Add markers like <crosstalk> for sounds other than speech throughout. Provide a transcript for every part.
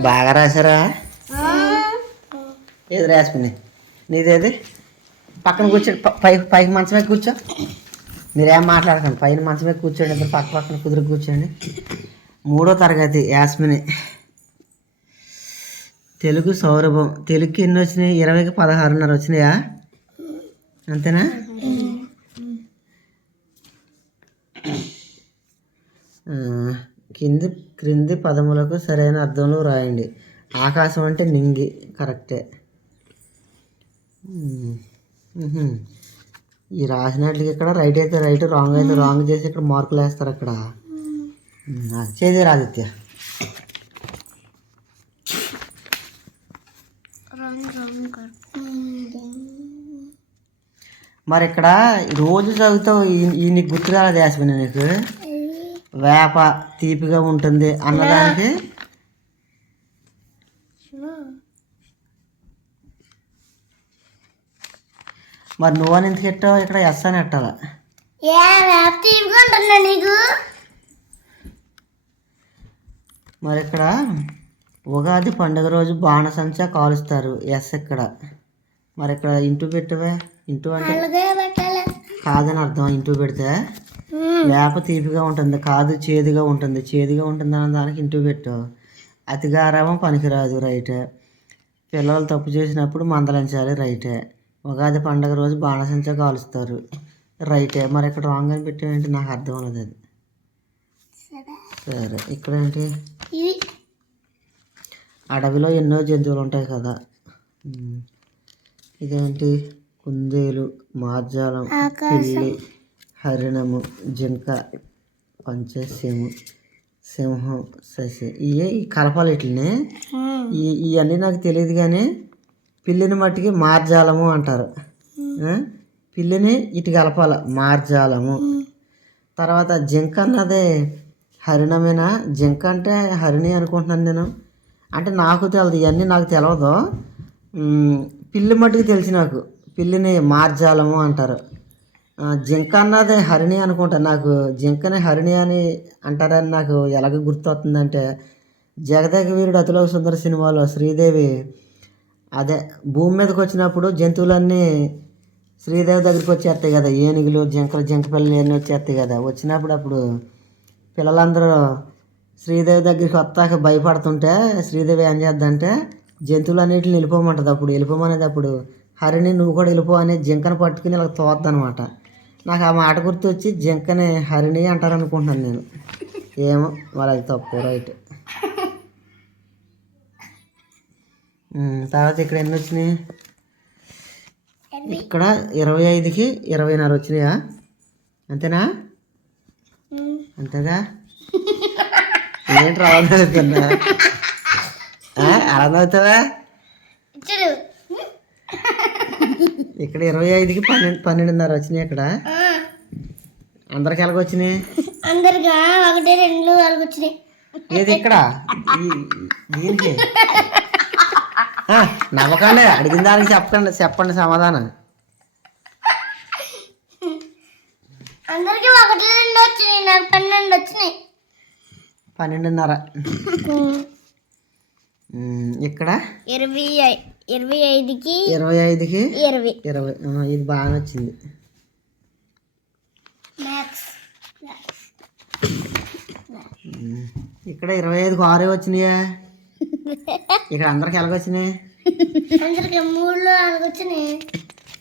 బాగా రాశారా? ఏది రాసుకుని? నీదేది? పక్కన కూర్చో పై పై పైకి మంచం మీద కూర్చో. మీరేం మాట్లాడకండి. పైన మంచం మీద కూర్చోండి ఇద్దరు పక్క పక్కన కుదురు కూర్చోండి. మూడో తరగతి యాస్మిని. తెలుగు సౌరభం. తెలుగుకి ఎన్ని వచ్చినాయి? ఇరవైకి పదహారున్నర వచ్చినాయా? అంతేనా ఆ, కింది క్రింది పదములకు సరైన అర్థంలో రాయండి. ఆకాశం అంటే నింగి కరెక్టే. ఈ రాసినట్లకి ఇక్కడ రైట్ అయితే రైట్ రాంగ్ అయితే రాంగ్ చేసి ఇక్కడ మార్కులు వేస్తారు అక్కడ. చేదే ఆదిత్య. మరి ఇక్కడ రోజు చదువుతావు ఈ- నీకు గుర్తు కాలేదు యాస్మిన్ నీకు. వేప తీపిగా ఉంటుంది అన్నదానికి. మరి నువ్వని ఎందుకు ఎట్టావు ఇక్కడ ఎస్ అని ఎట్టాల నీకు? మరి ఇక్కడ ఉగాది పండుగ రోజు బాణసంచా కాలుస్తారు. ఎస్ ఇక్కడ. మరి ఇక్కడ ఇంటూ పెట్టవే? ఇంటూ అంటే కాదని అర్థం. ఇంటూ పెడితే వేప తీపిగా ఉంటుంది కాదు చేదుగా ఉంటుంది. చేదుగా ఉంటుంది అన్న దానికి ఇంటూ పెట్టు. అతిగారామం పనికిరాదు రైటే. పిల్లలు తప్పు చేసినప్పుడు మందలించాలి రైటే. ఉగాది పండగ రోజు బాణసంచా కాలుస్తారు రైటే. మరి ఇక్కడ రాంగ్ అని పెట్టావేంటి? నాకు అర్థం అవ్వలేదు అది. సరే. ఇక్కడ ఏంటి అడవిలో ఎన్నో జంతువులు ఉంటాయి కదా. ఇదేంటి? కుందేలు మార్జాలం పిల్లి హరిణము జింక పంచస్యము సింహం శశి. ఇవే ఈ కలపాలి ఈ ఇవన్నీ నాకు తెలియదు కానీ పిల్లిని మట్టికి మార్జాలము అంటారు? పిల్లిని ఇటు కలపాల మార్జాలము. తర్వాత జింక అన్నదే హరిణమేనా? జింక అంటే హరిణి అనుకుంటున్నాను నేను. అంటే నాకు తెలియదు ఇవన్నీ నాకు తెలియదు పిల్లి మట్టుకు తెలిసి నాకు. పిల్లిని మార్జాలము అంటారు. జింక అన్నదే హరిణి అనుకుంటా. నాకు జింకని హరిణి అని అంటారని నాకు ఎలాగ గుర్తొస్తుందంటే జగదేక వీరుడు అతిలోక సుందర సినిమాలో శ్రీదేవి అదే భూమి మీదకి వచ్చినప్పుడు జంతువులన్నీ శ్రీదేవి దగ్గరికి వచ్చేస్తాయి కదా ఏనుగులు జింకలు జింక పిల్లలు అన్నీ వచ్చేస్తాయి కదా. వచ్చినప్పుడు అప్పుడు పిల్లలందరూ శ్రీదేవి దగ్గరికి వస్తాక భయపడుతుంటే శ్రీదేవి ఏం చేద్దంటే జంతువులన్నిటిని వెళ్ళిపోమంటుంది. అప్పుడు వెళ్ళిపోమనేది అప్పుడు హరిని నువ్వు కూడా వెళ్ళిపో అని జింకను పట్టుకుని ఇలా తోద్దనమాట నాకు ఆ మాట గుర్తు వచ్చి జింకని హరిణి అంటారు అనుకుంటున్నాను నేను. ఏమో మరి అది తప్పు రైట్. తర్వాత ఇక్కడ ఎన్ని వచ్చినాయి? ఇక్కడ ఇరవై ఐదుకి ఇరవైన్నర వచ్చినాయా? అంతేనా? అంతేగా? ఏంటి రావద్దా అలా చూడు. ఇక్కడ ఇరవై ఐదుకి పన్నెండు పన్నెండున్నర వచ్చినాయి ఇక్కడ అందరికి ఎలాగ వచ్చినాయి అందరిగా ఒకటి రెండు వాళ్ళకి వచ్చినాయి. ఏది ఇక్కడ? దీనికి? నవ్వకండి అడిగిన దానికి చెప్పండి చెప్పండి సమాధానం. అందరికి ఒకటి రెండు వచ్చినాయి నాకు పన్నెండు వచ్చినాయి. పన్నెండున్నర. ఇక్కడ? ఇరవై ఇరవై ఐదుకి ఇరవై ఐదుకి? ఇరవై. ఇరవై ఇది బాగా వచ్చింది. మ్యాథ్స్ ఇక్కడ ఇరవై ఐదుకి ఆరే వచ్చినాయా. <laughs> ఇక్కడ అందరికి ఎలాగ వచ్చినాయి అందరికి మూడు వాళ్ళకి వచ్చినాయి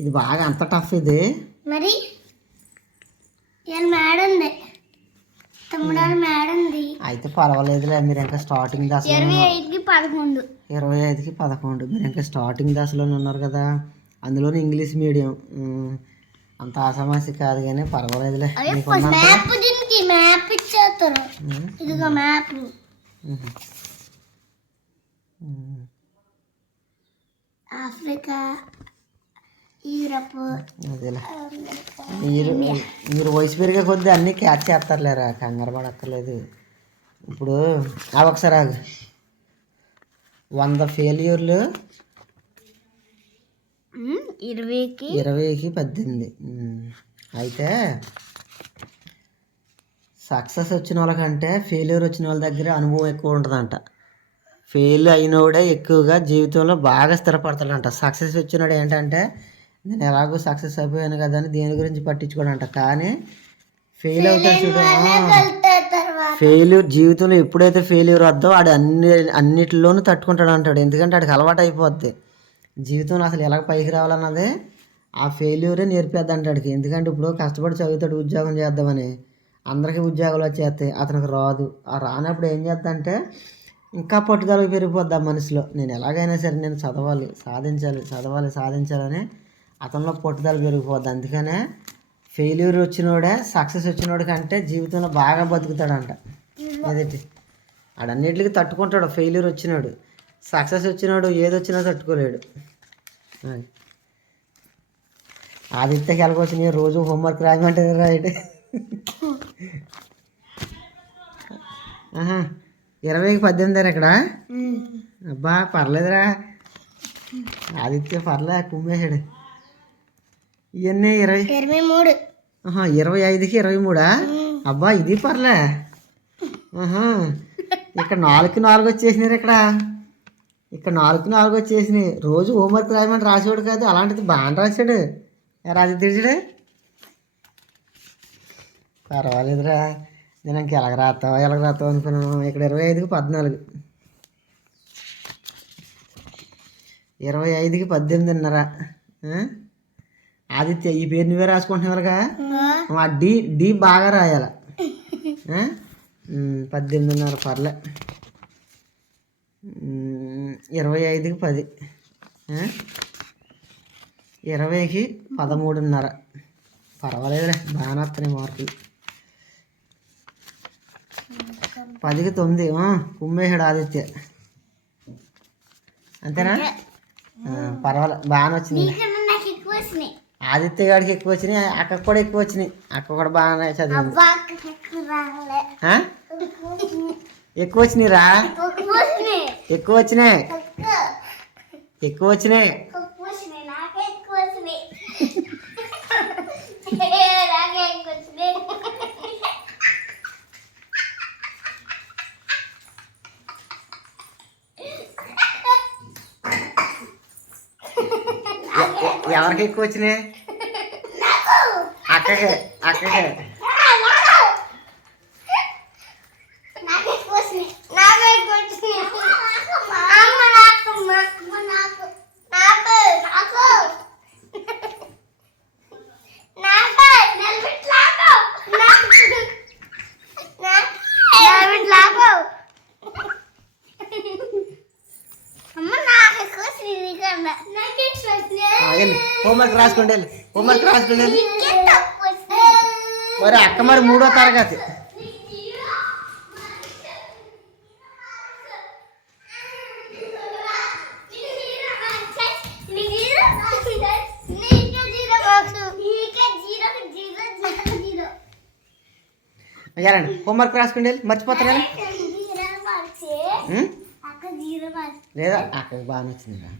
ఇది బాగా అంత టఫ్ ఇది. మరి? అయితే పర్వాలేదులే మీరు ఇంకా స్టార్టింగ్ దశలో ఇరవై ఐదుకి పదకొండు. ఇరవై ఐదుకి పదకొండు. మీరు ఇంకా స్టార్టింగ్ దశలోనే ఉన్నారు కదా. అందులోనే ఇంగ్లీష్ మీడియం. అంత ఆసమాసి కాదు కానీ పర్వాలేదులే. మ్యాప్ దీనికి మ్యాప్ ఇచ్చేస్తారు. ఇదిగో మ్యాప్. ఆఫ్రికా యూరప్ మీరు మీరు వయసు పెరిగే కొద్దీ అన్నీ క్యాచ్ చేస్తారులేరా? కంగారు పడక్కర్లేదు. ఇప్పుడు ఆ ఒకసారి వంద ఫెయిల్యూర్లు ఇరవైకి? ఇరవైకి పద్దెనిమిది. అయితే సక్సెస్ వచ్చిన వాళ్ళకంటే ఫెయిల్యూర్ వచ్చిన వాళ్ళ దగ్గర అనుభవం ఎక్కువ ఉంటుందంట. ఫెయిల్ అయినోడే ఎక్కువగా జీవితంలో బాగా స్థిరపడతాడంట. సక్సెస్ వచ్చినోడు ఏంటంటే నేను ఎలాగో సక్సెస్ అయిపోయాను కదా అని దేని గురించి పట్టించుకోడంట. కానీ ఫెయిల్ అవుతాడు చూడు. ఫెయిల్యూర్ జీవితంలో ఎప్పుడైతే ఫెయిల్యూర్ వద్దో వాడు అన్ని అన్నిటిలోనూ తట్టుకుంటాడు అంటాడు ఎందుకంటే వాడికి అలవాటు అయిపోద్ది జీవితంలో అసలు ఎలా పైకి రావాలన్నది ఆ ఫెయిల్యూరే నేర్పేద్ది అంటాడికి ఎందుకంటే ఇప్పుడు కష్టపడి చదువుతాడు ఉద్యోగం చేద్దామని అందరికీ ఉద్యోగాలు వచ్చేస్తాయి అతనికి రాదు. ఆ రానప్పుడు ఏం చేద్దంటే ఇంకా పట్టుదల పెరిగిపోద్ది ఆ మనసులో. నేను ఎలాగైనా సరే నేను చదవాలి సాధించాలి చదవాలి సాధించాలని అతనిలో పట్టుదల పెరిగిపోద్ది. అందుకనే ఫెయిల్యూర్ వచ్చినోడే సక్సెస్ వచ్చినోడి కంటే జీవితంలో బాగా బతుకుతాడంట. అదేంటి ఆడన్నిటికి తట్టుకుంటాడు. ఫెయిల్యూర్ వచ్చినాడు. సక్సెస్ వచ్చినాడు ఏది వచ్చినా తట్టుకోలేడు. ఆదిత్యకి ఎలాగొచ్చినాయి రోజు హోంవర్క్ రాయమంటే రైట్ ఇరవైకి పద్దెనిమిది ఇక్కడ? అబ్బా పర్లేదురా. ఆదిత్య పర్లే కుమ్మేశాడు. ఇవన్నీ ఇరవై ఇరవై మూడు. ఇరవై ఐదుకి ఇరవై మూడా? అబ్బా ఇది పర్లే. ఇక్కడ నాలుగు నాలుగు వచ్చేసినారు ఇక్కడ. ఇక్కడ నాలుగు నాలుగు వచ్చేసినాయి. రోజు హోంవర్క్ రాయమని రాసేవాడు కాదు అలాంటిది బాగా రాశాడు. రాజు తెరిచాడు పర్వాలేదురా. నేను ఇంక ఎలాగ రాస్తావు ఎలాగ రాస్తావు అనుకున్నాను. ఇక్కడ ఇరవై ఐదుకి పద్నాలుగు. ఇరవై ఐదుకి పద్దెనిమిదిన్నర? ఆదిత్య ఈ పేరు నువ్వే రాసుకుంటున్నావుగా ఆ. డి డి బాగా రాయాల. పద్దెనిమిదిన్నర పర్లే. ఇరవై ఐదుకి పది? ఇరవైకి పదమూడున్నర. పర్వాలేదులే బాగానే వస్తున్నాయి మార్కులు. పదికి తొమ్మిది కుమ్మేశాడు ఆదిత్య. అంతేనా? పర్వాలే బాగానే వచ్చింది. ఆదిత్య గారికి ఎక్కువ వచ్చినాయి అక్కకు కూడా ఎక్కువ వచ్చినాయి. అక్క కూడా బాగానే చదివింది. ఎక్కువ రాలే ఆ? ఎక్కువ వచ్చినాయి రా ఎక్కువ వచ్చినాయి ఎక్కువ వచ్చినాయి అక్క ఎక్కువ వచ్చినాయి ఎక్కువ వచ్చినాయి నాకే ఎక్కువ వచ్చినాయి నాకే ఎక్కువ వచ్చినాయి ఎ- ఎవరికి ఎక్కువ వచ్చినాయి అక్కకే అక్కకే హోంవర్క్ రాసుకోండి హోంవర్క్ రాసుకోండి మరి అక్క మరి మూడో తరగతి. వెళ్ళండి హోంవర్క్ రాసుకోండి ఉం? లేదా? అక్కకి బాగా నచ్చింది రా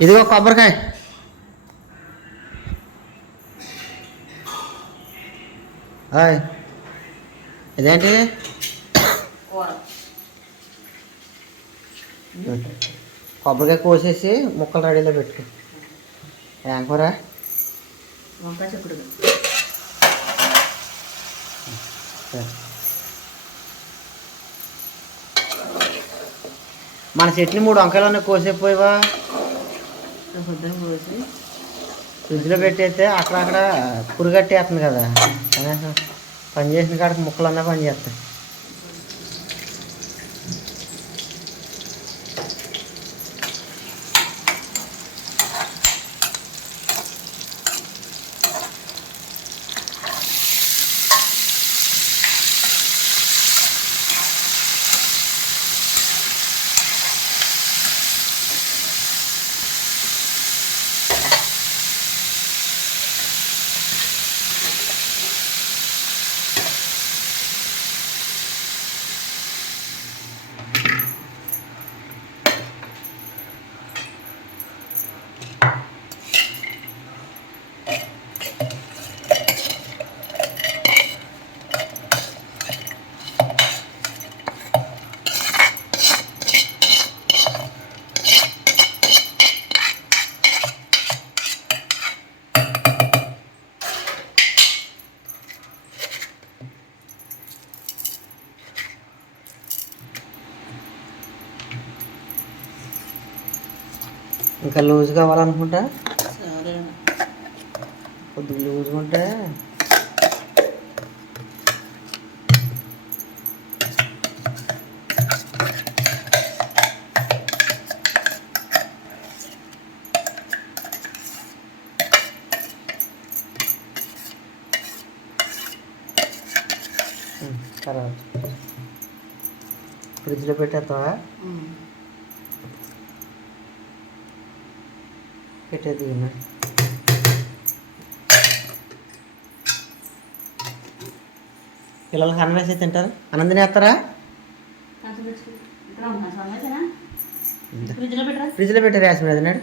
ఇదిగో కొబ్బరికాయ. హాయ్. ఇదేంటి కొబ్బరికాయ కోసేసి ముక్కలు రెడీలో పెట్టుకో. ఏం కూర వంకాయ చెప్పుడు. మన చెట్ని మూడు వంకాయలు ఉన్నాయి కోసేపోయావా ఫ్రిడ్జ్లో పెట్టేస్తే అక్కడక్కడ పురుగట్టేస్తుంది కదా. కనీసం పనిచేసిన కాడికి ముక్కలన్నా పని చేస్తాయి ఇంకా లూజ్ కావాలనుకుంటా? కొద్దిగా లూజ్గా ఉంటే. తర్వాత. ఫ్రిడ్జ్లో పెట్టేస్తావా? ఉమ్. పెట్టేది ఈయన. పిల్లలకి అన్నం వేసి తింటారు కంచం, అమ్మేసేనా? ఫ్రిడ్జ్లో పెట్టరా ఫ్రిడ్జ్లో పెట్టి రేషన్ అది నాడు